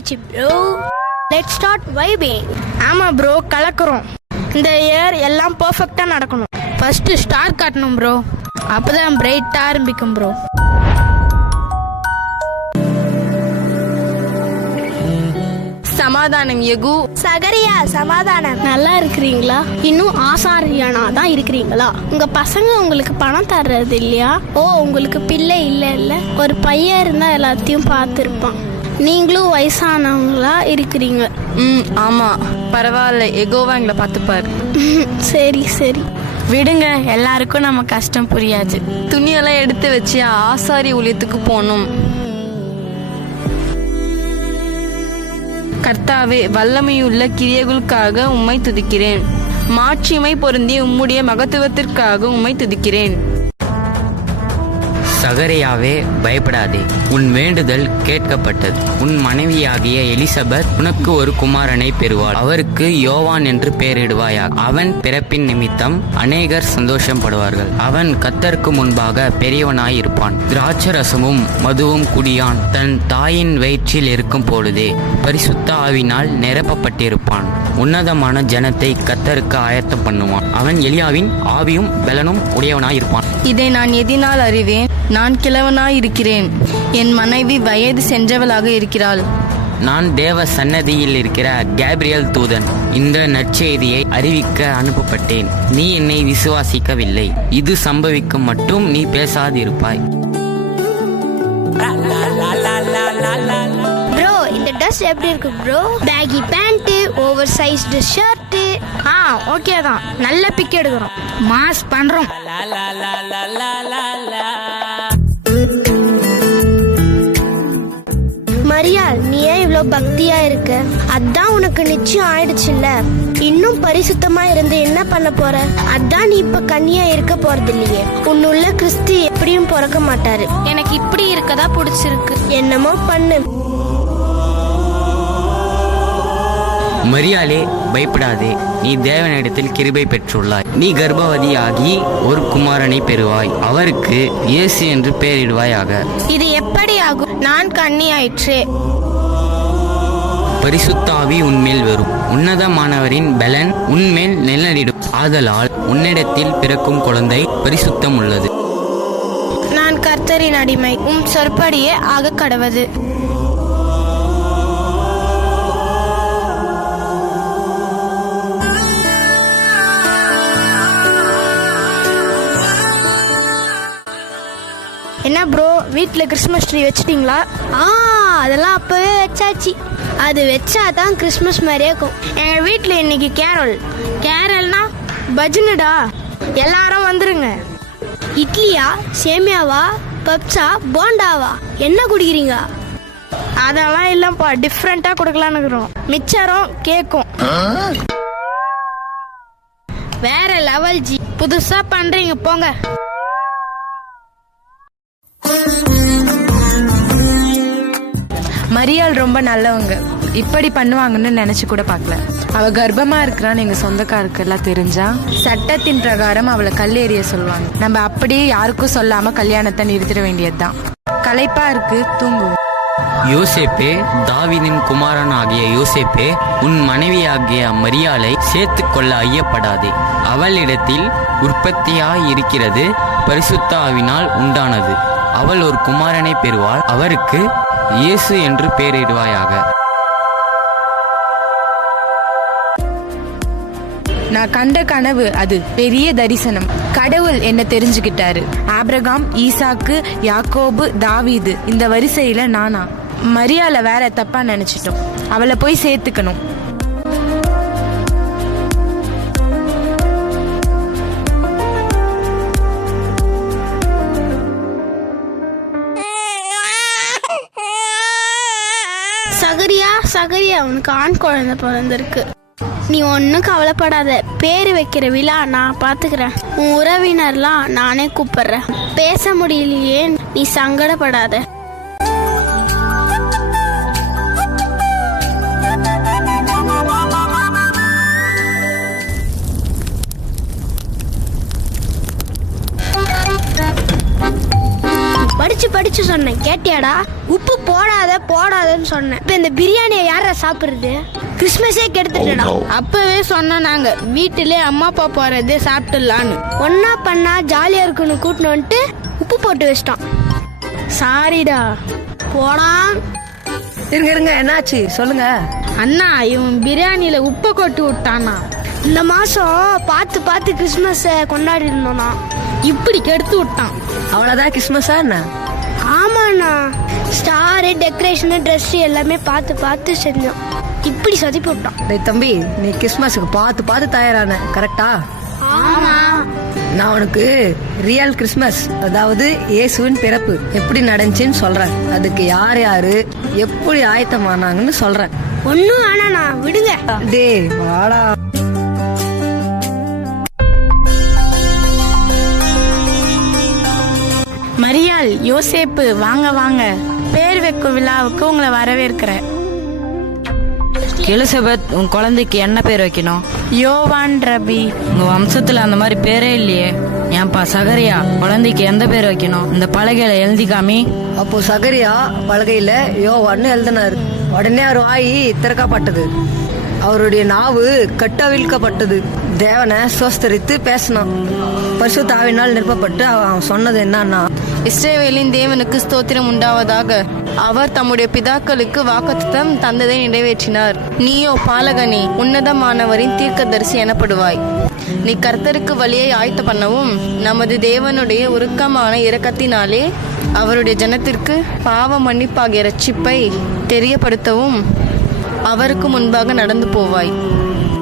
ஆரம்பிச்சிச்சு bro. Let's start vibing. ஆமாம் bro, கலக்குறோம். இந்த இயர் எல்லாம் பர்ஃபெக்டாக நடக்கணும். ஃபர்ஸ்ட் ஸ்டார் காட்டணும் ப்ரோ, அப்போதான் பிரைட்டாக ஆரம்பிக்கும் ப்ரோ. சமாதானம் யகு. சகரியா சமாதானம். நல்லா இருக்கிறீங்களா? இன்னும் ஆசாரியானா தான் இருக்கிறீங்களா? உங்க பசங்க உங்களுக்கு பணம் தர்றது இல்லையா? ஓ, உங்களுக்கு பிள்ளை இல்ல? ஒரு பையன் இருந்தா எல்லாத்தையும் பார்த்துருப்பான். நீங்களும் வயசானவங்களா இருக்கிறீங்க. ஆமா, பரவாயில்ல, எகோவா எங்களை பார்த்துப்பாரு. சரி சரி விடுங்க, எல்லாருக்கும் நம்ம கஷ்டம் புரியாது. துணியெல்லாம் எடுத்து வச்சு ஆசாரி ஊழியத்துக்கு போகணும். கர்த்தாவே, வல்லமையுள்ள கிரியைகளுக்காக உம்மை துதிக்கிறேன். மாட்சிமை பொருந்திய உம்முடைய மகத்துவத்திற்காக உம்மை துதிக்கிறேன். சகரியாவே, பயப்படாதே, உன் வேண்டுதல் கேட்கப்பட்டது. உன் மனைவியாகிய எலிசபெத் உனக்கு ஒரு குமாரனை பெறுவாள். அவருக்கு யோவான் என்று பெயரிடுவாயாக. அவன் பிறப்பின் நிமித்தம் அநேகர் சந்தோஷப்படுவார்கள். அவன் கர்த்தருக்கு முன்பாக பெரியவனாய் இருப்பான். திராட்சரசமும் மதுவும் குடியான். தன் தாயின் வயிற்றில் இருக்கும் பொழுதே பரிசுத்த ஆவினால் நிரப்பப்பட்டிருப்பான். உன்னதமான ஜனத்தை கர்த்தருக்கு ஆயத்தம் பண்ணுவான். அவன் எலியாவின் ஆவியும் பலனும் உடையவனாயிருப்பான். இதை நான் எதினால் அறிவேன்? நான் கிழவனாய் இருக்கிறேன், என் மனைவி வயது சென்றவளாக இருக்கிறாள். நான் தேவ சன்னதியில் இருக்கிற கேப்ரியல் தூதன். இந்த நற்செய்தியை அறிவிக்க அனுப்பப்பட்டேன். நீ என்னை விசுவாசிக்கவில்லை. இது சம்பவிக்கும் மட்டும் நீ பேசாதிருப்பாய். ப்ரோ, இந்த ட்ரெஸ் எப்படி இருக்கு bro? Baggy pant, oversized shirt. Okay தான், நல்ல பிக் எடுக்கிறோம், மாஸ் பண்றோம். மரியாள், நீ ஏன் இவ்வளோ பக்தியா இருக்க? அதான் உனக்கு நிச்சயம் ஆயிடுச்சுல்ல. இன்னும் பரிசுத்தமா இருந்து என்ன பண்ண போற? அதான் நீ இப்ப கன்னியா இருக்க போறது இல்லையே. உன்னுள்ள கிறிஸ்து எப்படியும் பிறக்க மாட்டாரு. எனக்கு இப்படி இருக்கதா பிடிச்சிருக்கு. என்னமோ பண்ணு. மரியாளே, பயப்படாதே, நீ தேவனிடத்தில் கிருபை பெற்றுள்ளாய். நீ கர்ப்பவதியாகி ஒரு குமாரனை பெறுவாய். அவருக்கு இயேசு என்று பெயரிடுவாயாக. இது எப்படி ஆகும்? நான் கன்னி ஆயிற்றே. பரிசுத்த ஆவி உன்மேல் வரும். உன்னதமானவரின் பலன் உன்மேல் நிழலிடும். ஆதலால் உன்னிடத்தில் பிறக்கும் குழந்தை பரிசுத்தம் உள்ளது. நான் கர்த்தரின் அடிமை, சொற்படியே ஆக கடவது. என்ன ப்ரோ, வீட்டில் கிறிஸ்மஸ் ட்ரீ வச்சிட்டீங்களா? அதெல்லாம் அப்பவே வச்சாச்சு. அது வச்சாதான் கிறிஸ்மஸ் மாதிரியே இருக்கும். எங்கள் வீட்டில் இன்னைக்கு கேரல்னா பஜ்னுடா. எல்லாரும் வந்துருங்க. இட்லியா, சேமியாவா, பப்ஸா, போண்டாவா? என்ன குடிக்கிறீங்க? அதெல்லாம் இல்லைப்பா, டிஃப்ரெண்ட்டாக கொடுக்கலான்னு இருக்கிறோம். மிச்சரும் கேக்கும் வேற லெவல் ஜி. புதுசாக பண்ணுறீங்க போங்க. மரியாள் ரொம்ப நல்லவங்க. இப்படி பண்ணுவாங்கன்னு நினைச்சு கூட பார்க்கல. அவ கர்ப்பமா இருக்கிறான்னு எங்க சொந்தக்காருக்கு எல்லாம் தெரிஞ்சா சட்டத்தின் பிரகாரம் அவளை கல்லெறிய சொல்லுவாங்க. நம்ம அப்படியே யாருக்கும் சொல்லாம கல்யாணத்தை நிறுத்திட வேண்டியதுதான். களைப்பா இருக்கு, தூங்குவோம். யோசேப்பே, தாவீதின் குமாரன் ஆகிய யோசேப்பே, உன் மனைவியாகிய மரியாளை சேர்த்து கொள்ள ஐயப்படாதே. அவளிடத்தில் உற்பத்தியாய் இருக்கிறது பரிசுத்த ஆவினால் உண்டானது. அவள் ஒரு குமாரனை பெறுவாள். அவருக்கு இயேசு என்று பெயரிடுவாயாக. நான் கண்ட கனவு அது பெரிய தரிசனம். கடவுள் என்ன தெரிஞ்சுக்கிட்டாரு. ஆபிரகாம், ஈசாக்கு, யாக்கோபு, தாவீது, இந்த வரிசையில நானா? மரியாளை வேற தப்பா நினைச்சிட்டோம். அவளை போய் சேர்த்துக்கணும். சகரியா, உனக்கு ஆண் குழந்தை பிறந்திருக்கு. நீ ஒன்றும் கவலைப்படாத. பேர் வைக்கிற விழா நான் பார்த்துக்கிறேன். உன் உறவினர்லாம் நானே கூப்பிடுறேன். பேச முடியலையே, நீ சங்கடப்படாத. படிச்சு ஏதாச்சும் சொன்னேன் கேட்டியாடா? உப்பு போடாதன்னு சொன்னேன். இப்ப இந்த பிரியாணியை யாரா சாப்பிடுறது? கிறிஸ்மஸே கெடுத்துட்டா. அப்பவே சொன்னோம் நாங்க வீட்டிலே அம்மா அப்பா போறதே சாப்பிட்டுலான்னு. ஒன்னா பண்ணா ஜாலியா இருக்குன்னு கூட்டின்னு வந்துட்டு உப்பு போட்டு வச்சிட்டான். சாரிடா. போடா. இருங்க என்னாச்சு சொல்லுங்க. அண்ணா இவன் பிரியாணியில உப்பை கொட்டி விட்டானா. இந்த மாசம் பார்த்து கிறிஸ்மஸ் கொண்டாடி இருந்தோம்னா இப்படி கெடுத்து விட்டான். அவ்வளவுதான் கிறிஸ்மஸா என்ன? ஆமாண்ணா, ஸ்டாரு டெக்கரேஷனு ட்ரெஸ் எல்லாமே பார்த்து செஞ்சோம். இப்படி சொதி போட்டான். டேய் தம்பி, நீ கிறிஸ்மஸுக்கு பார்த்து தயாரான கரெக்டா? ஆமா. நான் உனக்கு ரியல் கிறிஸ்மஸ், அதாவது இயேசுவின் பிறப்பு எப்படி நடந்துச்சுன்னு சொல்றேன். அதுக்கு யாரு எப்படி ஆயத்தமானாங்கன்னு சொல்றேன். ஒன்னும் வேணாண்ணா, விடுங்க. டேய் வாடா. மரியாள், யோசேப்பு, வாங்க வாங்க. பேர் வைக்கும் விழாவுக்கு உங்களை வரவேற்கிறேன். எலிசபெத், உன் குழந்தைக்கு என்ன பேர் வைக்கணும்? யோவான் ரபி. உங்க வம்சத்துல அந்த மாதிரி பேரே இல்லையே. ஏன்பா சகரியா, குழந்தைக்கு எந்த பேர் வைக்கணும்? இந்த பலகையில எழுதி காமி. அப்போ சகரியா பலகையில யோவான்னு எழுதினாரு. உடனே அவர் வாய் திறக்கப்பட்டது, அவருடைய நாவு கட்டவிழ்க்கப்பட்டது. தேவனை சோஸ்தரித்து பேசினான். பரிசுத்த ஆவியினால் நிரப்பப்பட்டு அவன் சொன்னது என்னன்னா, இஸ்ரவேலின் தேவனுக்கு ஸ்தோத்திரம் உண்டாவதாக. அவர் தம்முடைய பிதாக்களுக்கு வாக்குத்தத்தம் தந்ததை நிறைவேற்றினார். நீயோ பாலகனே, உன்னதமானவரின் தீர்க்கதரிசி எனப்படுவாய். நீ கர்த்தருக்கு வழியை ஆயத்த பண்ணவும், நமது தேவனுடைய உருக்கமான இரக்கத்தினாலே அவருடைய ஜனத்திற்கு பாவ மன்னிப்பாகிய ரட்சிப்பை தெரியப்படுத்தவும் அவருக்கு முன்பாக நடந்து போவாய்.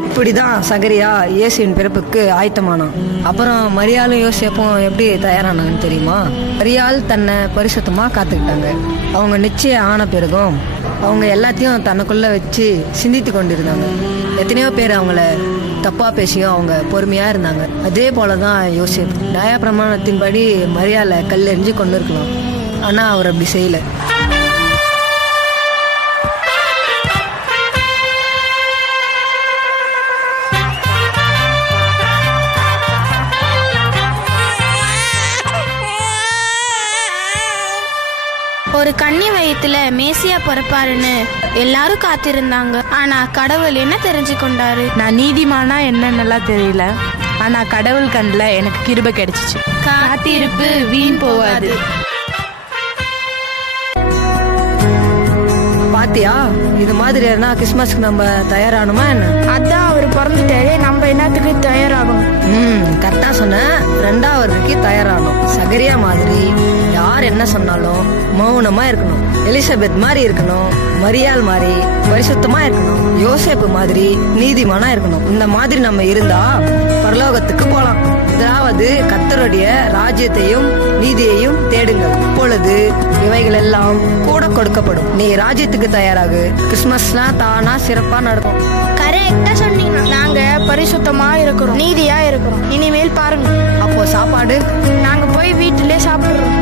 இப்படிதான் சகரியா இயேசுவின் பிறப்புக்கு ஆயத்தமானான். அப்புறம் மரியாளும் யோசேப்பும் எப்படி தயாரானாங்கன்னு தெரியுமா? மரியாள் தன்னை பரிசுத்தமா காத்துக்கிட்டாங்க. அவங்க நிச்சயம் ஆன பிறகும் அவங்க எல்லாத்தையும் தனக்குள்ள வச்சு சிந்தித்து கொண்டிருந்தாங்க. எத்தனையோ பேர் அவங்கள தப்பா பேசியும் அவங்க பொறுமையா இருந்தாங்க. அதே போலதான் யோசேப். நியாய பிரமாணத்தின்படி மரியாளை கல்லெறிஞ்சு கொண்டு இருக்கலாம், ஆனா அவர் அப்படி செய்யல. ஒரு கன்னி வயித்துல மேசியா பிறப்பாருன்னு எல்லாரும் காத்திருந்தாங்க. ஆனா கடவுள் என்ன தெரிஞ்சு கொண்டாரு? நான் நீதிமானா என்னன்னெல்லாம் தெரியல, ஆனா கடவுள் கண்ணுல எனக்கு கிருபை கிடைச்சிச்சு. காத்திருப்பு வீண் போவாது. பாத்தியா, இது மாதிரி என்ன கிறிஸ்மஸ்க்கு நம்ம தயாரானுமா என்ன? அதான் அவர் பிறந்துட்டாரு, நம்ம என்னத்துக்கு தயாராகணும்? கரெக்டா சொன்ன. ரெண்டாவதுக்கு தயாராகணும். சகரியா மாதிரி யார் என்ன சொன்னாலும் மௌனமா இருக்கணும். எலிசபெத் மாதிரி இருக்கணும். மரியாள் மாதிரி பரிசுத்தமா இருக்கணும். யோசேப்பு மாதிரி நீதிமானா இருக்கணும். இந்த மாதிரி நம்ம இருந்தா பரலோகத்துக்கு போலாம். முதலாவது கர்த்தருடைய ராஜ்யத்தையும் நீதியையும் தேடுங்கள், இப்பொழுது இவைகள் எல்லாம் கூட கொடுக்கப்படும். நீ ராஜ்யத்துக்கு தயாராகு. கிறிஸ்மஸ்லாம் தானா சிறப்பா நடக்கும். கரெக்டா சொன்னீங்க. நாங்க பரிசுத்தமா இருக்கிறோம், நீதியா இருக்கிறோம். இனிமேல் பாருங்க. அப்போ சாப்பாடு நாங்க போய் வீட்டிலே சாப்பிடுறோம்.